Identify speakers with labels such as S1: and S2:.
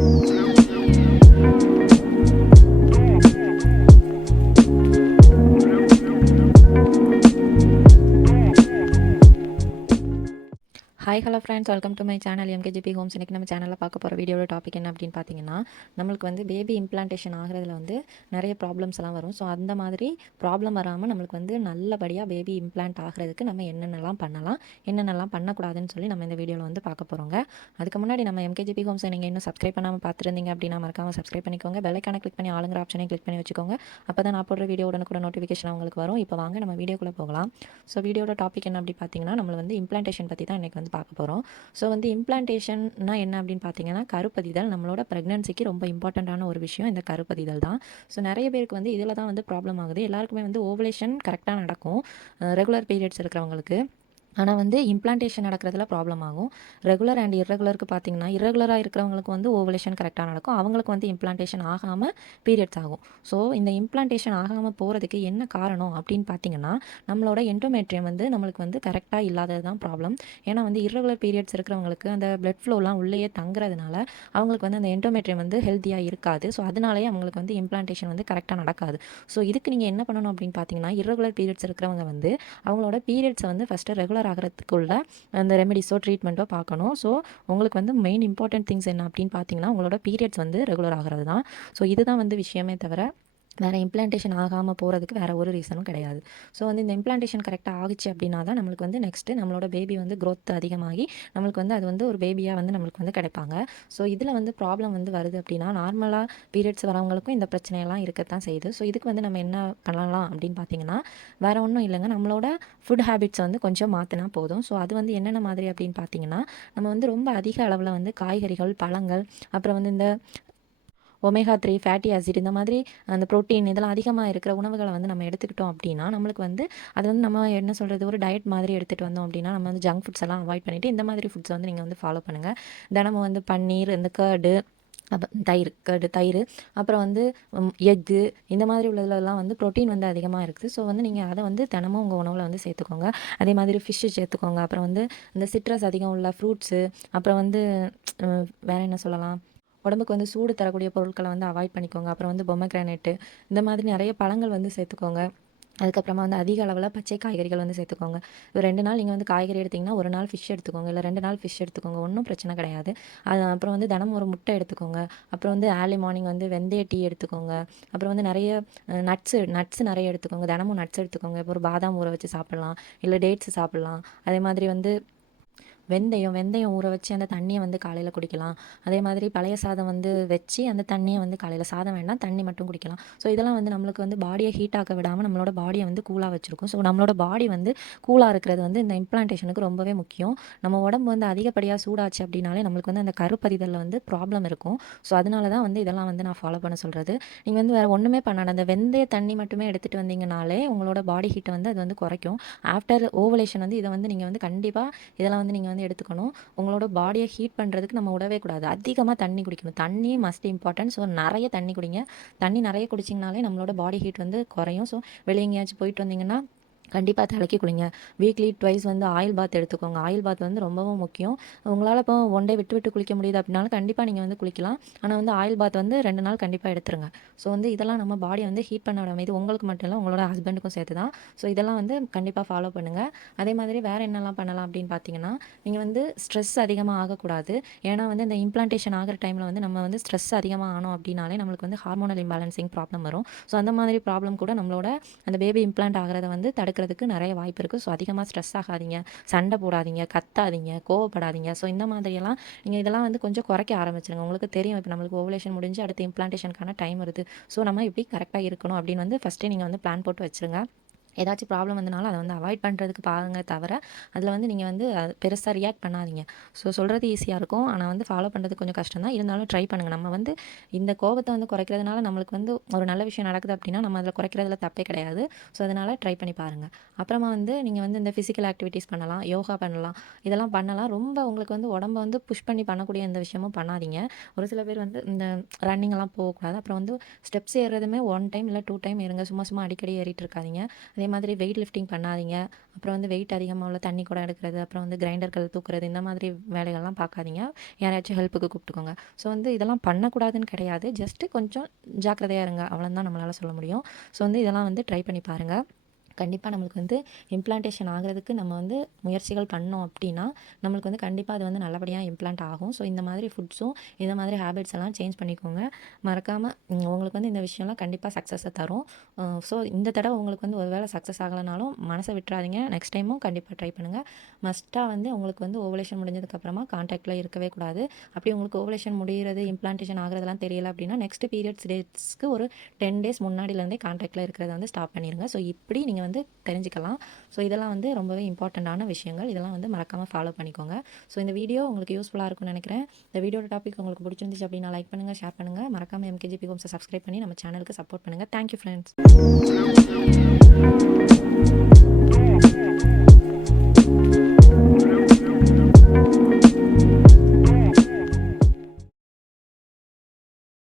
S1: Thank you. Hi hello friends welcome to my channel MKGB homes இன்றைக்கி நம்ம சேனலில் பார்க்க போகிற வீடியோட டாபிக் என்ன அப்படின்னு பார்த்தீங்கன்னா நம்மளுக்கு வந்து பேபி இம்ப்ளான்டேஷன் ஆகிறதுல வந்து நிறைய ப்ராப்ளம்ஸ் எல்லாம் வரும். ஸோ அந்த மாதிரி ப்ராப்ளம் வராமல் நம்மளுக்கு வந்து நல்லபடியாக பேபி இம்ப்ளான்ட் ஆகிறதுக்கு நம்ம என்னென்னலாம் பண்ணலாம் என்னென்னலாம் பண்ணக்கூடாதுன்னு சொல்லி நம்ம இந்த வீடியோவில் வந்து பார்க்க போகிறோங்க அதுக்கு முன்னாடி நம்ம எம்கேஜிபி ஹோம்ஸ் நீங்கள் இன்னும் சப்ஸ்கிரைப் பண்ணாமல் பார்த்துருந்தீங்க அப்படின்னா மறக்காமல் சப்ஸ்கிரைப் பண்ணிக்கோங்க. பெல்லைக்கான கிளிக் பண்ணி ஆளுங்கிற ஆப்ஷனையும் கிளிக் பண்ணி வச்சுக்கோங்க. அப்போ தான் நான் போடுற வீடியோ உடனுக்குட நோட்டிஃபிகேஷன் உங்களுக்கு வரும். இப்போ வாங்க நம்ம வீடியோக்குள்ளே போகலாம். ஸோ வீடியோட டாபிக் என்ன அப்படி பார்த்தீங்கன்னா நம்ம வந்து இம்ப்ளான்டேஷன் பற்றி தான் இன்றைக்கி வந்து பார்க்க போகிறோம் ஸோ வந்து இம்ப்ளான்டேஷன்னா என்ன அப்படின்னு பார்த்தீங்கன்னா கருப்பதிதல் நம்மளோட ப்ரெக்னன்சிக்கு ரொம்ப இம்பார்ட்டண்ட்டான ஒரு விஷயம். இந்த கருப்பதிதல் தான். ஸோ நிறைய பேருக்கு வந்து இதில் தான் வந்து ப்ராப்ளம் ஆகுது. எல்லாருக்குமே வந்து ஓவலேஷன் கரெக்டாக நடக்கும். ரெகுலர் பீரியட்ஸ் இருக்கிறவங்களுக்கு. ஆனால் வந்து இம்ப்ளான்டேஷன் நடக்கிறதுல ப்ராப்ளம் ஆகும். ரெகுலர் அண்ட் இர்ரெகுலருக்கு பார்த்தீங்கன்னா இர்ரெகுலராக இருக்கிறவங்களுக்கு வந்து ஓவலேஷன் கரெக்டாக நடக்கும். அவங்களுக்கு வந்து இம்ப்ளான்டேஷன் ஆகாமல் பீரியட்ஸ் ஆகும். ஸோ இந்த இம்ப்ளான்டேஷன் ஆகாமல் போகிறதுக்கு என்ன காரணம் அப்படின்னு பார்த்தீங்கன்னா நம்மளோட என்டோமேட்ரியம் வந்து நம்மளுக்கு வந்து கரெக்டாக இல்லாதது தான் ப்ராப்ளம் ஏன்னா வந்து இர்ரெகுலர் பீரியட்ஸ் இருக்கிறவங்களுக்கு அந்த பிளட் ஃப்ளோலாம் உள்ளேயே தங்குறதுனால அவங்களுக்கு வந்து அந்த என்டோமேட்ரியம் வந்து ஹெல்த்தியாக இருக்காது. ஸோ அதனாலேயே அவங்களுக்கு வந்து இம்ப்ளான்டேஷன் வந்து கரெக்டாக நடக்காது. ஸோ இதுக்கு நீங்கள் என்ன பண்ணணும் அப்படின்னு பார்த்தீங்கன்னா இர்ரெகுலர் பீரியட்ஸ் இருக்கிறவங்க வந்து அவங்களோட பீரியட்ஸை வந்து ஃபஸ்ட்டு ரெகுலர் ஆகிறதுக்குள்ள அந்த ரெமெடிஸோ ட்ரீட்மெண்ட்டோ பார்க்கணும். ஸோ உங்களுக்கு வந்து மெயின் இம்பார்ட்டன்ட் திங்ஸ் என்ன அப்படின்னு பார்த்தீங்கன்னா உங்களோட பீரியட்ஸ் வந்து ரெகுலர் ஆகிறது தான் ஸோ இதுதான் வந்து விஷயமே தவிர வேறு இம்ப்ளான்டேஷன் ஆகாமல் போகிறதுக்கு வேறு ஒரு ரீசனும் கிடையாது. ஸோ வந்து இந்த இம்ப்ளான்டேஷன் கரெக்டாக ஆகிச்சு அப்படின்னா தான் நம்மளுக்கு வந்து நெக்ஸ்ட்டு நம்மளோட பேபி வந்து க்ரோத் அதிகமாகி நம்மளுக்கு வந்து அது வந்து ஒரு பேபியாக வந்து நம்மளுக்கு வந்து கிடைப்பாங்க. ஸோ இதில் வந்து ப்ராப்ளம் வந்து வருது அப்படின்னா நார்மலாக பீரியட்ஸ் வரவங்களுக்கும் இந்த பிரச்சனையெல்லாம் இருக்கத்தான் செய்யுது. ஸோ இதுக்கு வந்து நம்ம என்ன பண்ணலாம் அப்படின்னு பார்த்தீங்கன்னா வேறு ஒன்றும் இல்லைங்க. நம்மளோட ஃபுட் ஹேபிட்ஸை வந்து கொஞ்சம் மாற்றினா போதும். ஸோ அது வந்து என்னென்ன மாதிரி அப்படின்னு பார்த்தீங்கன்னா நம்ம வந்து ரொம்ப அதிக அளவில் வந்து காய்கறிகள் பழங்கள் அப்புறம் வந்து இந்த ஒமேகா த்ரீ ஃபேட்டி ஆசிட் இந்த மாதிரி அந்த ப்ரோட்டீன் இதெல்லாம் அதிகமாக இருக்கிற உணவுகளை வந்து நம்ம எடுத்துக்கிட்டோம் அப்படின்னா நம்மளுக்கு வந்து அது வந்து நம்ம என்ன சொல்கிறது ஒரு டயட் மாதிரி எடுத்துகிட்டு வந்தோம் அப்படின்னா நம்ம வந்து ஜங்க் ஃபுட்ஸ் எல்லாம் அவாய்ட் பண்ணிவிட்டு இந்த மாதிரி ஃபுட்ஸ் வந்து நீங்கள் வந்து ஃபாலோ பண்ணுங்கள் தினமும் வந்து பன்னீர் இந்த கர்டு அப்போ தயிர் கர்டு தயிர் அப்புறம் வந்து எக்கு இந்த மாதிரி உள்ளதுலலாம் வந்து ப்ரோட்டீன் வந்து அதிகமாக இருக்குது. ஸோ வந்து நீங்கள் அதை வந்து தினமும் உங்கள் உணவில் வந்து சேர்த்துக்கோங்க. அதே மாதிரி ஃபிஷ்ஷு சேர்த்துக்கோங்க. அப்புறம் வந்து இந்த சிட்ரஸ் அதிகம் உள்ள ஃப்ரூட்ஸு அப்புறம் வந்து வேறு என்ன சொல்லலாம்? உடம்புக்கு வந்து சூடு தரக்கூடிய பொருட்களை வந்து அவாய்ட் பண்ணிக்கோங்க. அப்புறம் வந்து பொம்மை கிரானைட்டு இந்த மாதிரி நிறைய பழங்கள் வந்து சேர்த்துக்கோங்க. அதுக்கப்புறமா வந்து அதிக அளவில் பச்சை காய்கறிகள் வந்து சேர்த்துக்கோங்க. ஒரு ரெண்டு நாள் நீங்கள் வந்து காய்கறி எடுத்திங்கன்னா ஒரு நாள் ஃபிஷ் எடுத்துக்கோங்க. இல்லை ரெண்டு நாள் ஃபிஷ் எடுத்துக்கோங்க. ஒன்றும் பிரச்சனை கிடையாது. அது அப்புறம் வந்து தினமும் ஒரு முட்டை எடுத்துக்கோங்க. அப்புறம் வந்து ஏர்லி மார்னிங் வந்து வெந்தய டீ எடுத்துக்கோங்க. அப்புறம் வந்து நிறைய நட்ஸு நட்ஸ் நிறைய எடுத்துக்கோங்க. தினமும் நட்ஸ் எடுத்துக்கோங்க. இப்போ ஒரு பாதாம் ஊற வச்சு சாப்பிட்லாம். இல்லை டேட்ஸ் சாப்பிட்லாம். அதே மாதிரி வந்து வெந்தயம் வெந்தயம் ஊற வச்சு அந்த தண்ணியை வந்து காலையில் குடிக்கலாம். அதே மாதிரி பழைய சாதம் வந்து வச்சு அந்த தண்ணியை வந்து காலையில் சாதம் வேண்டாம் தண்ணி மட்டும் குடிக்கலாம். ஸோ இதெல்லாம் வந்து நம்மளுக்கு வந்து பாடியை ஹீட் ஆக்க விடாமல் நம்மளோட பாடியை வந்து கூலாக வச்சுருக்கும். ஸோ நம்மளோட பாடி வந்து கூலாக இருக்கிறது வந்து இந்த இம்ப்ளான்டேஷனுக்கு ரொம்பவே முக்கியம். நம்ம உடம்பு வந்து அதிகப்படியாக சூடாச்சு அப்படின்னாலே நம்மளுக்கு வந்து அந்த கருப்பதிதலில் வந்து ப்ராப்ளம் இருக்கும். ஸோ அதனால தான் வந்து இதெல்லாம் வந்து நான் ஃபாலோ பண்ண சொல்கிறது நீங்கள் வந்து வேறு ஒன்றுமே பண்ணாது அந்த வெந்தய தண்ணி மட்டுமே எடுத்துகிட்டு வந்தீங்கனாலே உங்களோட பாடி ஹீட்டை வந்து அது வந்து குறைக்கும். ஆஃப்டர் ஓவலேஷன் வந்து இதை வந்து நீங்கள் வந்து கண்டிப்பாக இதெல்லாம் வந்து நீங்கள் வந்து வந்து எடுத்துக்கணும். உங்களோட பாடியை ஹீட் பண்ணுறதுக்கு நம்ம விடவே கூடாது. அதிகமாக தண்ணி குடிக்கணும். தண்ணி மஸ்ட் இம்பார்ட்டன்ட் ஸோ நிறைய தண்ணி குடிங்க. தண்ணி நிறைய குடிச்சிங்கனாலே நம்மளோட பாடி ஹீட் வந்து குறையும். ஸோ வெளியே எங்கேயாச்சும் போயிட்டு வந்தீங்கன்னா கண்டிப்பாக தலைக்கு குளிங்க வீக்லி ட்வைஸ் வந்து ஆயில் பாத் எடுத்துக்கோங்க. ஆயில் பாத் வந்து ரொம்பவும் முக்கியம். உங்களால் இப்போ ஒன் டே விட்டு விட்டு குளிக்க முடியுது அப்படின்னாலும் கண்டிப்பாக நீங்கள் வந்து குளிக்கலாம். ஆனால் வந்து ஆயில் பாத் வந்து ரெண்டு நாள் கண்டிப்பாக எடுத்துருங்க. ஸோ வந்து இதெல்லாம் நம்ம பாடியை வந்து ஹீட் பண்ண விடாமல் இது உங்களுக்கு மட்டும் இல்லை உங்களோட ஹஸ்பண்டுக்கும் சேர்த்து தான். ஸோ இதெல்லாம் வந்து கண்டிப்பாக ஃபாலோ பண்ணுங்கள் அதே மாதிரி வேறு என்னெல்லாம் பண்ணலாம் அப்படின்னு பார்த்தீங்கன்னா நீங்கள் வந்து ஸ்ட்ரெஸ் அதிகமாக ஆகக்கூடாது. ஏன்னா வந்து இந்த இம்ப்ளான்டேஷன் ஆகிற டைமில் வந்து நம்ம வந்து ஸ்ட்ரெஸ் அதிகமாக ஆனோம் அப்படின்னாலே நம்மளுக்கு வந்து ஹார்மோனல் இம்பேலன்சிங் ப்ராப்ளம் வரும். ஸோ அந்த மாதிரி ப்ராப்ளம் கூட நம்மளோட அந்த பேபி இம்ப்ளான்ட் ஆகிறத வந்து தடுக்க இருக்கிறதுக்கு நிறைய வாய்ப்பு இருக்குது ஸோ அதிகமாக ஸ்ட்ரெஸ் ஆகாதீங்க. சண்டை போடாதீங்க. கத்தாதீங்க. கோவப்படாதீங்க. ஸோ இந்த மாதிரியெல்லாம் நீங்கள் இதெல்லாம் வந்து கொஞ்சம் குறைக்க ஆரம்பிச்சிருங்க. உங்களுக்கு தெரியும். இப்போ நம்மளுக்கு ஓவலேஷன் முடிஞ்சு அடுத்து இம்ப்ளான்டேஷனுக்கான டைம் வருது. ஸோ நம்ம இப்படி கரெக்டாக இருக்கணும் அப்படின்னு வந்து ஃபஸ்ட்டே நீங்கள் வந்து பிளான் போட்டு வச்சுருங்க. ஏதாச்சும் ப்ராப்ளம் வந்தனாலும் அதை வந்து அவாய்ட் பண்ணுறதுக்கு பாருங்க தவிர அதில் வந்து நீங்கள் வந்து பெருசாக ரியாக்ட் பண்ணாதீங்க. ஸோ சொல்கிறது ஈஸியாக இருக்கும். ஆனால் வந்து ஃபாலோ பண்ணுறது கொஞ்சம் கஷ்டம் தான். இருந்தாலும் ட்ரை பண்ணுங்கள் நம்ம வந்து இந்த கோபத்தை வந்து குறைக்கிறதுனால நம்மளுக்கு வந்து ஒரு நல்ல விஷயம் நடக்குது அப்படின்னா நம்ம அதில் குறைக்கிறதுல தப்பே கிடையாது. ஸோ அதனால் ட்ரை பண்ணி பாருங்கள் அப்புறமா வந்து நீங்கள் வந்து இந்த ஃபிசிக்கல் ஆக்டிவிட்டீஸ் பண்ணலாம் யோகா பண்ணலாம் இதெல்லாம் பண்ணலாம். ரொம்ப உங்களுக்கு வந்து உடம்ப வந்து புஷ் பண்ணி பண்ணக்கூடிய எந்த விஷயமும் பண்ணாதீங்க. ஒரு சில பேர் வந்து இந்த ரன்னிங்கெல்லாம் போகக்கூடாது. அப்புறம் வந்து ஸ்டெப்ஸ் ஏறுறதுமே ஒன் டைம் இல்லை டூ டைம் ஏறுங்க. சும்மா சும்மா அடிக்கடி ஏறிட்டு இருக்காதிங்க. அதே மாதிரி வெயிட் லிஃப்டிங் பண்ணாதீங்க. அப்புறம் வந்து வெயிட் அதிகமாக உள்ள தண்ணி குடம் எடுக்கிறது அப்புறம் வந்து கிரைண்டர்கள் தூக்குறது இந்த மாதிரி வேலைகள்லாம் பார்க்காதீங்க யாரையாச்சும் ஹெல்ப்புக்கு கூப்பிட்டுக்கோங்க. ஸோ வந்து இதெல்லாம் பண்ணக்கூடாதுன்னு கிடையாது. ஜஸ்ட்டு கொஞ்சம் ஜாக்கிரதையாக இருங்க. அவ்வளோதான் நம்மளால் சொல்ல முடியும். ஸோ வந்து இதெல்லாம் வந்து ட்ரை பண்ணி பாருங்கள் கண்டிப்பாக நம்மளுக்கு வந்து இம்ப்ளான்டேஷன் ஆகிறதுக்கு நம்ம வந்து முயற்சிகள் பண்ணோம் அப்படின்னா நம்மளுக்கு வந்து கண்டிப்பாக அது வந்து நல்லபடியாக இம்ப்ளான்ட் ஆகும். ஸோ இந்த மாதிரி ஃபுட்ஸும் இந்த மாதிரி ஹேபிட்ஸ் எல்லாம் சேஞ்ச் பண்ணிக்கோங்க. மறக்காமல் உங்களுக்கு வந்து இந்த விஷயம்லாம் கண்டிப்பாக சக்ஸஸை தரும். ஸோ இந்த தடவை உங்களுக்கு வந்து ஒரு வேளை சக்ஸஸ் ஆகலைனாலும் மனசை விட்டுறாதீங்க. நெக்ஸ்ட் டைமும் கண்டிப்பாக ட்ரை பண்ணுங்கள் மஸ்ட்டாக வந்து உங்களுக்கு வந்து ஓவலேஷன் முடிஞ்சதுக்கப்புறமா கான்டாக்டில் இருக்கவே கூடாது. அப்படி உங்களுக்கு ஓவலேஷன் முடிகிறது இம்ப்ளான்டேஷன் ஆகிறதெல்லாம் தெரியல அப்படின்னா நெக்ஸ்ட் பீரியட்ஸ் டேட்ஸ்க்கு ஒரு டென் டேஸ் முன்னாடிலேருந்தே கான்டாக்டில் இருக்கிறத வந்து ஸ்டாப் பண்ணிடுங்க ஸோ இப்படி நீங்கள் நீங்கள் வந்து தெரிஞ்சுக்கலாம். ஸோ இதெல்லாம் வந்து ரொம்பவே இம்பார்ட்டண்ட்டான விஷயங்கள். இதெல்லாம் வந்து மறக்காமல் ஃபாலோ பண்ணிக்கோங்க. ஸோ இந்த வீடியோ உங்களுக்கு யூஸ்ஃபுல்லாக இருக்கும்னு நினைக்கிறேன். இந்த வீடியோட டாபிக் உங்களுக்கு பிடிச்சிருந்துச்சு அப்படின்னா லைக் பண்ணுங்கள் ஷேர் பண்ணுங்கள் மறக்காமல் எம்கேஜிபி ஹோம்ஸை சப்ஸ்கிரைப் பண்ணி நம்ம சேனலுக்கு சப்போர்ட் பண்ணுங்கள் தேங்க்யூ ஃப்ரெண்ட்ஸ்